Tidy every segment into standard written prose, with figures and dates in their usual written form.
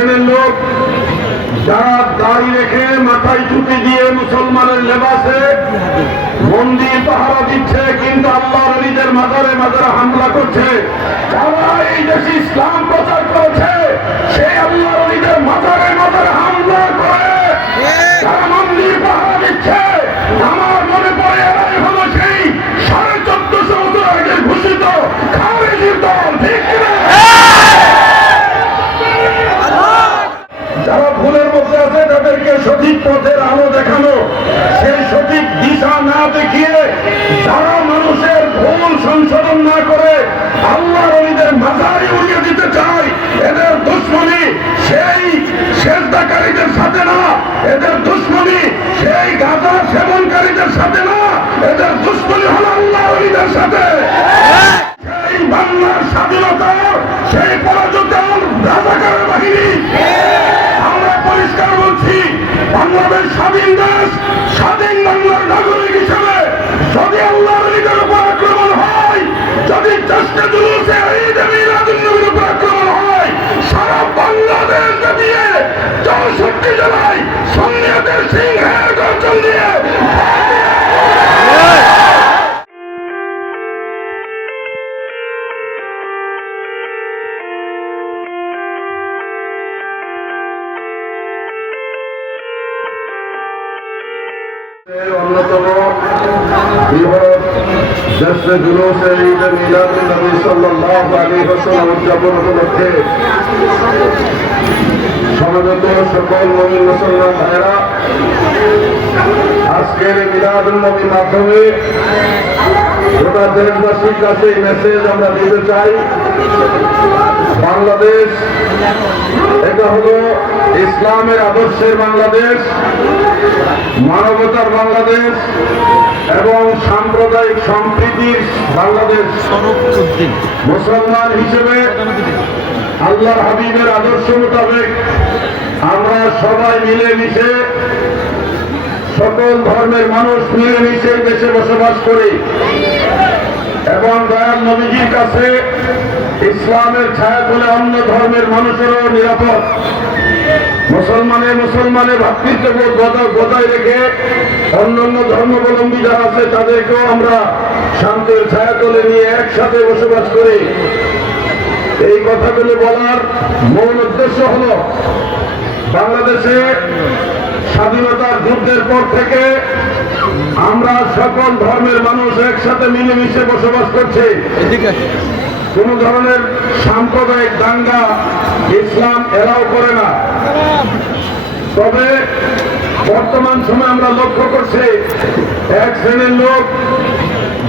শ্রেণীর লোক যারা দাড়ি রেখে মাথায় টুপি দিয়ে মুসলমানের লেবাসে মন্দির পাহারা দিচ্ছে, কিন্তু আল্লাহর ওলিদের মাজারে মাজারে হামলা করছে। যারা এই দেশে ইসলাম প্রচার করেছে সেই আল্লাহর ওলিদের মাজারে মাজারে হামলা করে যারা মন্দির পাহারা দিচ্ছে, আমার মনে পড়ে এরাই হলো সেই 1450 বছর আগে ঘোষিত খারেজির দল। ঠিক কিনা? যারা ভুলের মধ্যে আছে তাদেরকে সঠিক পথের আলো দেখানো, সেই সঠিক দিশা না দেখিয়ে যারা মানুষের ভুল সংশোধন না করে আল্লাহর ওলিদের মাজারে উড়িয়ে দিতে চায়, এদের দুশমনী সেই সেজদাকারীদের সাথে না, এদের দুশমনী সেই গাঁজা সেবনকারীদের সাথে না, এদের দুশমনী হলো আল্লাহর ওলিদের সাথে। সেই বাংলার স্বাধীনতা সেই পরাজিত রাজাকারের বাহিনী। আমরা পরিষ্কার বলছি, বাংলাদেশ স্বাধীন দেশ, স্বাধীন বাংলার নাগরিক হিসেবে যদি আল্লাহর ওলিদের উপর আক্রমণ হয়, যদি চেষ্টা জুলুসে ঈদে মিলাদুন নবীর উপর আক্রমণ হয়, সারা বাংলাদেশ দিয়ে 64 জেলায় সুন্নিয়তের সিংহের গর্জন দিয়ে অন্যতম বৃহৎ জশ্নে জুলুসে ঈদে মিলাদুন নবী সাল্লাল্লাহু আলাইহি ওয়াসাল্লাম উদযাপন উপলক্ষে সমবেত সকল মুমিন মুসলমান ভাইরা, আজকের মিলাদুন নবীর মাধ্যমে গোটা দেশবাসীর কাছে এই মেসেজ আমরা দিতে চাই। বাংলাদেশ এটা হলো ইসলামের আদর্শের বাংলাদেশ, মানবতার বাংলাদেশ এবং সাম্প্রদায়িক সম্প্রীতির বাংলাদেশ। মুসলমান হিসেবে আল্লাহর হাবিবের আদর্শ মোতাবেক আমরা সবাই মিলেমিশে, সকল ধর্মের মানুষ মিলেমিশে দেশে বসবাস করি এবং দয়াল নবীজির কাছে ইসলামের ছায়া তুলে অন্য ধর্মের মানুষেরও নিরাপদ। মুসলমানের ভাতৃত্ববোধ বজায় রেখে অন্যান্য ধর্মাবলম্বী যারা আছে তাদেরকেও আমরা শান্তির ছায়া তুলে নিয়ে একসাথে বসবাস করি। এই কথাগুলো বলার মূল উদ্দেশ্য হল, বাংলাদেশে স্বাধীনতার যুদ্ধের পর থেকে আমরা সকল ধর্মের মানুষ একসাথে মিলেমিশে বসবাস করছি। কোন ধরনের সাম্প্রদায়িক দাঙ্গা ইসলাম এলাও করে না। তবে বর্তমান সময়ে আমরা লক্ষ্য করছি এক শ্রেণীর লোক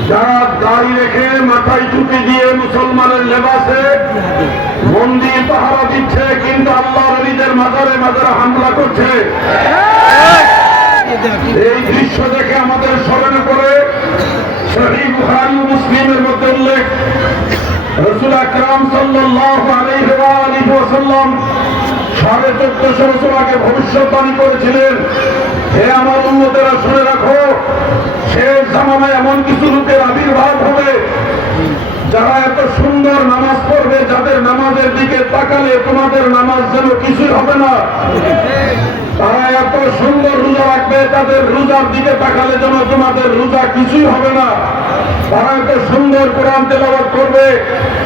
যারা দাড়ি রেখে মাথায় টুপি দিয়ে মুসলমানের লেবাসে মন্দির পাহারা দিচ্ছে, কিন্তু আল্লাহর ওলিদের মাজারে মাজারে হামলা করছে। এই দৃশ্য দেখে আমাদের স্মরণে পড়ে সহিহ বুখারী ও মুসলিমের মধ্যে উল্লেখ, রাসূল আকরাম সাল্লাল্লাহু আলাইহি ওয়াসাল্লাম 1450 বছর আগে ভবিষ্যৎবাণী করেছিলেন, হে আমার উম্মতেরা শুনে রাখো, শেষ জামানায় এমন কিছু লোকের আবির্ভাব হবে যারা এত সুন্দর নামাজ পড়বে, যাদের নামাজের দিকে তাকালে তোমাদের নামাজ যেন কিছুই হবে না। তারা এত সুন্দর রোজা রাখবে, তাদের রোজার দিকে তাকালে যেন তোমাদের রোজা কিছুই হবে না। তারা এত সুন্দর কোরআন তেলাওয়াত করবে,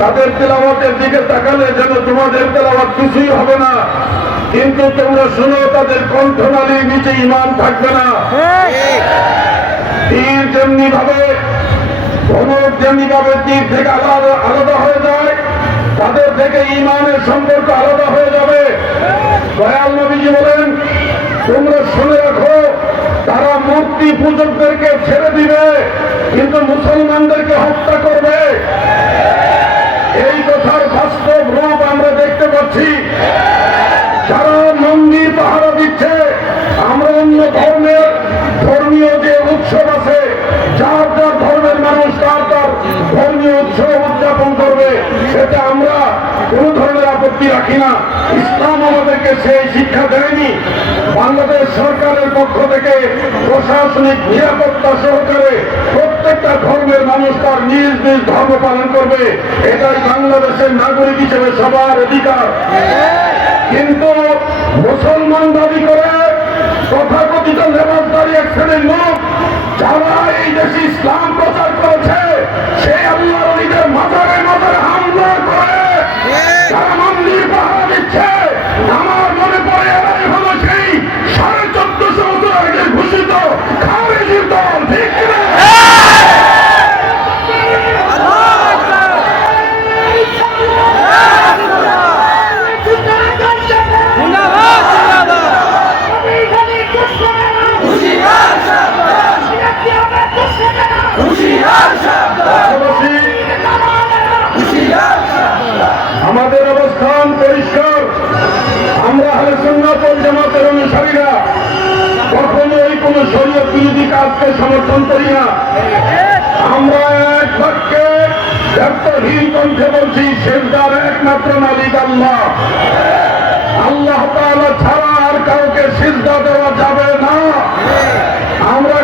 তাদের তেলাওয়াতের দিকে তাকালে যেন তোমাদের তেলাওয়াত কিছুই হবে না। কিন্তু তোমরা শুনো, তাদের কণ্ঠনালীর নিচে ঈমান থাকবে না। তীর যেমনি ভাবে ধনুক যেমনি ভাবে তীর থেকে আলাদা হয়ে যায়, তাদের থেকে ঈমানের সম্পর্ক আলাদা হয়ে যাবে। দয়াল নবীজি বলেন, তোমরা শুনে রাখো, তারা মূর্তি পূজকদেরকে ছেড়ে দিবে কিন্তু মুসলমানদেরকে হত্যা করবে। এই কথার বাস্তব রূপ আমরা দেখতে পাচ্ছি। যারা মন্দির পাহারা দিচ্ছে, আমরা অন্য ধর্মের ধর্মীয় যে উৎসব আছে, যার যার ধর্মের মানুষ তার তার ধর্মীয় উৎসব উদযাপন করবে, সেটা আমরা কোন ধরনের আপত্তি রাখি না। ইসলাম আমাদেরকে সেই শিক্ষা দেয়নি। বাংলাদেশ সরকারের পক্ষ থেকে প্রশাসনিক নিরাপত্তা সহকারে প্রত্যেকটা ধর্মের মানুষ তার নিজ নিজ ধর্ম পালন করবে, এটাই বাংলাদেশের নাগরিক হিসেবে সবার অধিকার। কিন্তু মুসলমান দাবি করে তথাকথিত লেবাসদারি এক শ্রেণীর লোক যারা এই দেশে ইসলাম প্রচার করেছে, সেই আল্লাহ ওলিদের মাজারে মাজারে হামলা করে তারা মন্দির পাহারা দিচ্ছে। আমার মনে পড়ে এরাই হলো সেই 1450 বছর আগে ঘোষিত খারেজি দল, ঠিক কিনা? আমাদের অবস্থান পরিষ্কার। আমরা আহলে সুন্নাত ওয়াল জামাতের অনুসারীরা কখনোই কোন শরীয়ত বিরোধী কাজকে সমর্থন করি না। আমরা এক বাক্যে ব্যর্থহীন কণ্ঠে বলছি, সেজদার একমাত্র মালিক আল্লাহ। আল্লাহ তাআলা ছাড়া আর কাউকে সিজদা দেওয়া যাবে না। আমরা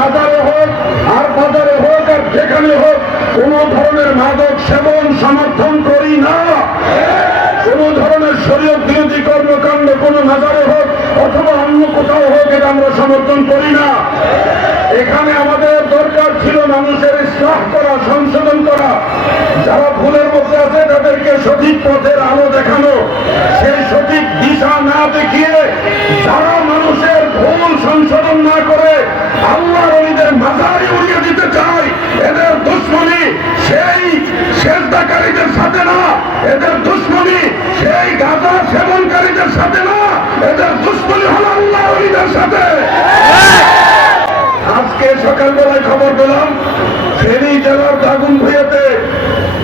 মাজারে হোক আর বাজারে হোক আর যেখানে হোক কোন ধরনের মাদক সেবন সমর্থন করি না। কোন ধরনের শরীয়ত বিরোধী কর্মকাণ্ড কোন মাজারে হোক অথবা অন্য কোথাও হোক এটা আমরা সমর্থন করি না। এখানে আমাদের দরকার ছিল মানুষের ইসলাহ করা, সংশোধন করা। যারা ভুলের মধ্যে আছে তাদেরকে সঠিক পথের আলো দেখানো। সেই সঠিক দিশা না দেখিয়ে যারা মানুষের ভুল সংশোধন না করে আল্লাহর ওলিদের মাজারে উড়িয়ে দিতে চায়, এদের দুশমনী সেই সেজদাকারীদের সাথে না, এদের দুশমনী সেই গাঁজা সেবনকারীদের সাথে না, এদের দুশমনী হলো আল্লাহর ওলিদের সাথে। আজকে সকালবেলায় খবর পেলাম ফেনী জেলার দাগনভূঞাতে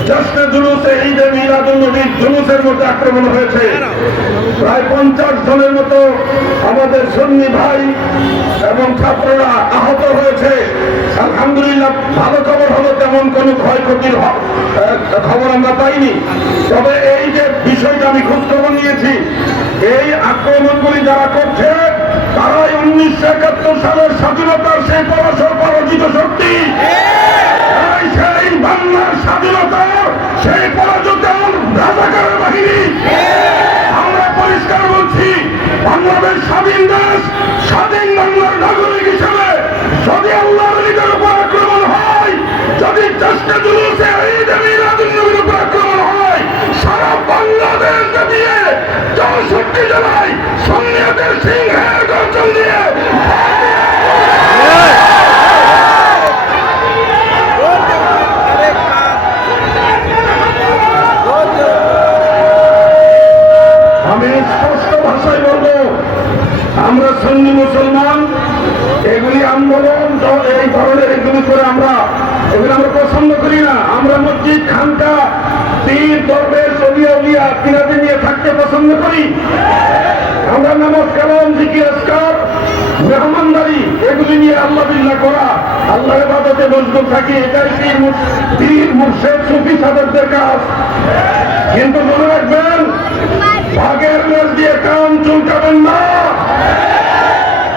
জশ্নে জুলুসে ঈদে মিলাদুন নবীর জুলুসের মধ্যে আক্রমণ হয়েছে। প্রায় 50 জনের মতো আমাদের সুন্নি ভাই এবং ছাত্ররা আহত হয়েছে। আলহামদুলিল্লাহ, ভালো খবর হলো তেমন কোনো ক্ষয়ক্ষতির খবর আমরা পাইনি। তবে এই যে বিষয়টা আমি খোঁজখবর নিয়েছি, এই আক্রমণগুলি যারা করছে তারাই 1971 সালের স্বাধীনতার সেই পরাজিত শক্তি, সেই বাংলার স্বাধীনতার সেই পরাজিত রাজাকারের বাহিনী। আমরা পরিষ্কার বলছি, বাংলাদেশ স্বাধীন দেশ, স্বাধীন বাংলার নাগরিক হিসেবে যদি আল্লাহর ওলিদের উপর আক্রমণ হয়, যদি জশ্নে জুলুসে ঈদে মিলাদুন নবীর উপর আক্রমণ হয়, সারা বাংলাদেশ দিয়ে 64 জেলায় সুন্নিয়তের সিংহের গর্জন দিয়ে আমি স্পষ্ট ভাষায় বলবো, আমরা সুন্নি মুসলমান, এগুলি আন্দোলন এই ধরনের এগুলি করে এগুলি আমরা পছন্দ করি না। আমরা মসজিদ, খানকা, পীর, দরবেশ, ওলিয়া উলিয়া কিনাদের নিয়ে থাকতে পছন্দ করি। আমরা নামাজ কালাম, জিকির, আজকার, মেহমানদারি এগুলি নিয়ে আল্লাহ বিল্লাহ করা, আল্লাহর ইবাদতে মশগুল থাকি, এটাই পীর মুর্শিদ সুফি সাধকদের কাজ। কিন্তু মনে রাখবেন, ভাগের লেজ দিয়ে কান চুলকাবেন না।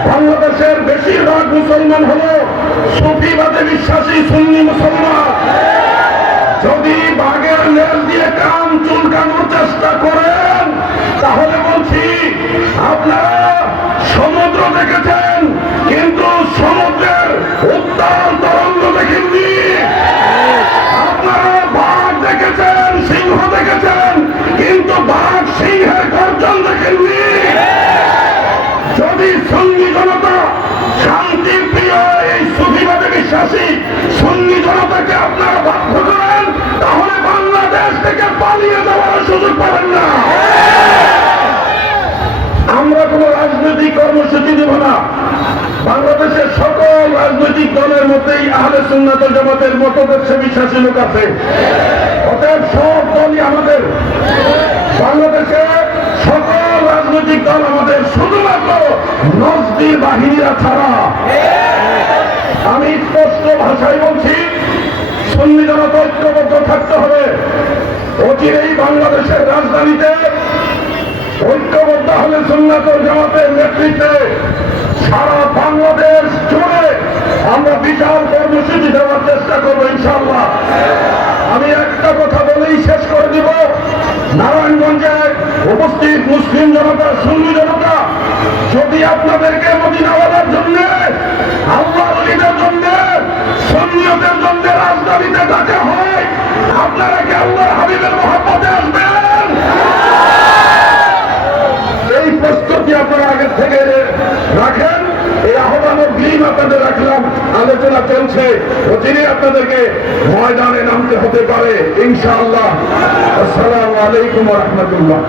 বাংলাদেশের বেশিরভাগ মুসলমান হলো সুফিবাদে বিশ্বাসী সুন্নি মুসলমান। যদি ভাগের লেজ দিয়ে কান চুলকানোর চেষ্টা করেন, তাহলে বলছি আপনারা সমুদ্র দেখেছেন কিন্তু সমুদ্রের উত্তাল তরঙ্গ দেখেননি। আপনারা বাঘ দেখেছেন, সিংহ দেখেছেন, কিন্তু বাঘ সিংহের গর্জন দেখেননি। যদি সুন্নি জনতা শান্তির প্রিয় এই সুফিবাদে বিশ্বাসী সুন্নি জনতাকে আপনারা বাধ্য করেন, তাহলে বাংলাদেশ থেকে পালিয়ে যাওয়ার সুযোগ পাবেন না। আমরা কোন রাজনৈতিক কর্মসূচি দেব না। বাংলাদেশের সকল রাজনৈতিক দলের মধ্যেই আহলে সুন্নাত ওয়াল জামাতের মতবাদে বিশ্বাসী লোক আছে। অতএব সব দলই আমাদের, বাংলাদেশে সকল রাজনৈতিক দল আমাদের, শুধুমাত্র নজদি বাহিনীরা ছাড়া। আমি স্পষ্ট ভাষায় বলছি, সুন্নি জনতা ঐক্যবদ্ধ থাকতে হবে। অচিরেই বাংলাদেশের রাজধানীতে ঐক্যবদ্ধ আহলে সুন্নাত ওয়াল জামাতের নেতৃত্বে সারা বাংলাদেশ জুড়ে আমরা বিশাল কর্মসূচি দেওয়ার চেষ্টা করবো ইনশাআল্লাহ। আমি একটা কথা বলেই শেষ করে দিব, নারায়ণগঞ্জে উপস্থিত মুসলিম জনতা, সুন্নি জনতা, যদি আপনাদেরকে মদিনাওয়ালার জন্য, আল্লাহ ওলিদের জন্য, সুন্নিয়তের জন্য রাজধানীতে ডাকা হয়, আপনারা কি আল্লাহর হাবিবের মহব্বতে আসবেন? এই প্রস্তুতি আপনারা আগের থেকে রাখেন। এই আহ্বান অগ্রিম আপনাদের রাখলাম। আলোচনা চলছে, অচিরে আপনাদেরকে ময়দানে নামতে হতে পারে ইনশাআল্লাহ। আসসালামু আলাইকুম ওয়া রাহমাতুল্লাহ।